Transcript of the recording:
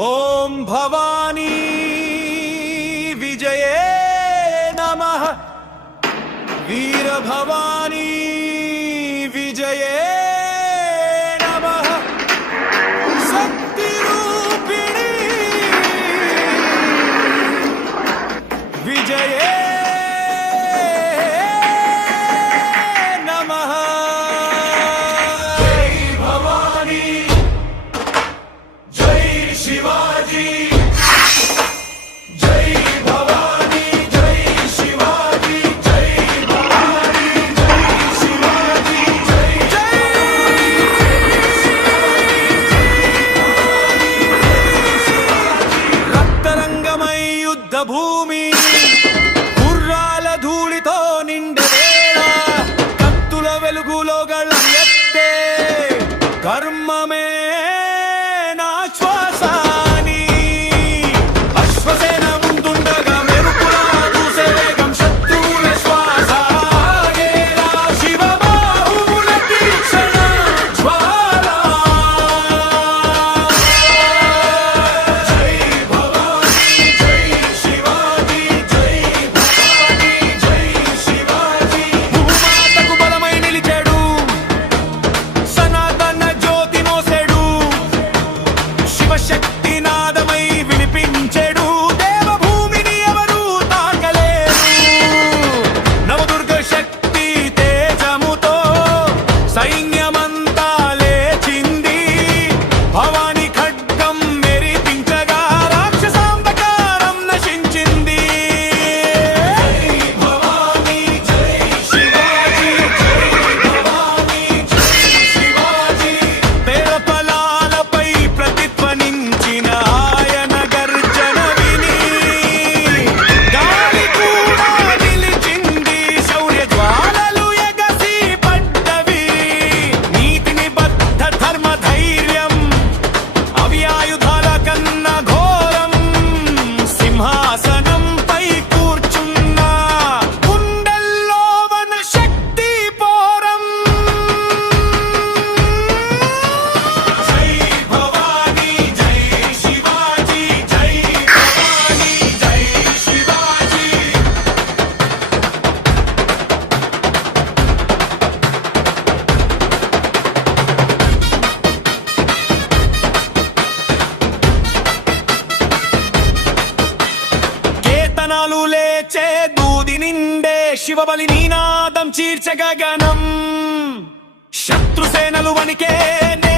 ॐ भवानी विजये नमः। वीरभवानी शिवा చేర్చే దూది నిండే శివబలి నీనాదం చీర్చగగనం శత్రుసేనలు వణికే నే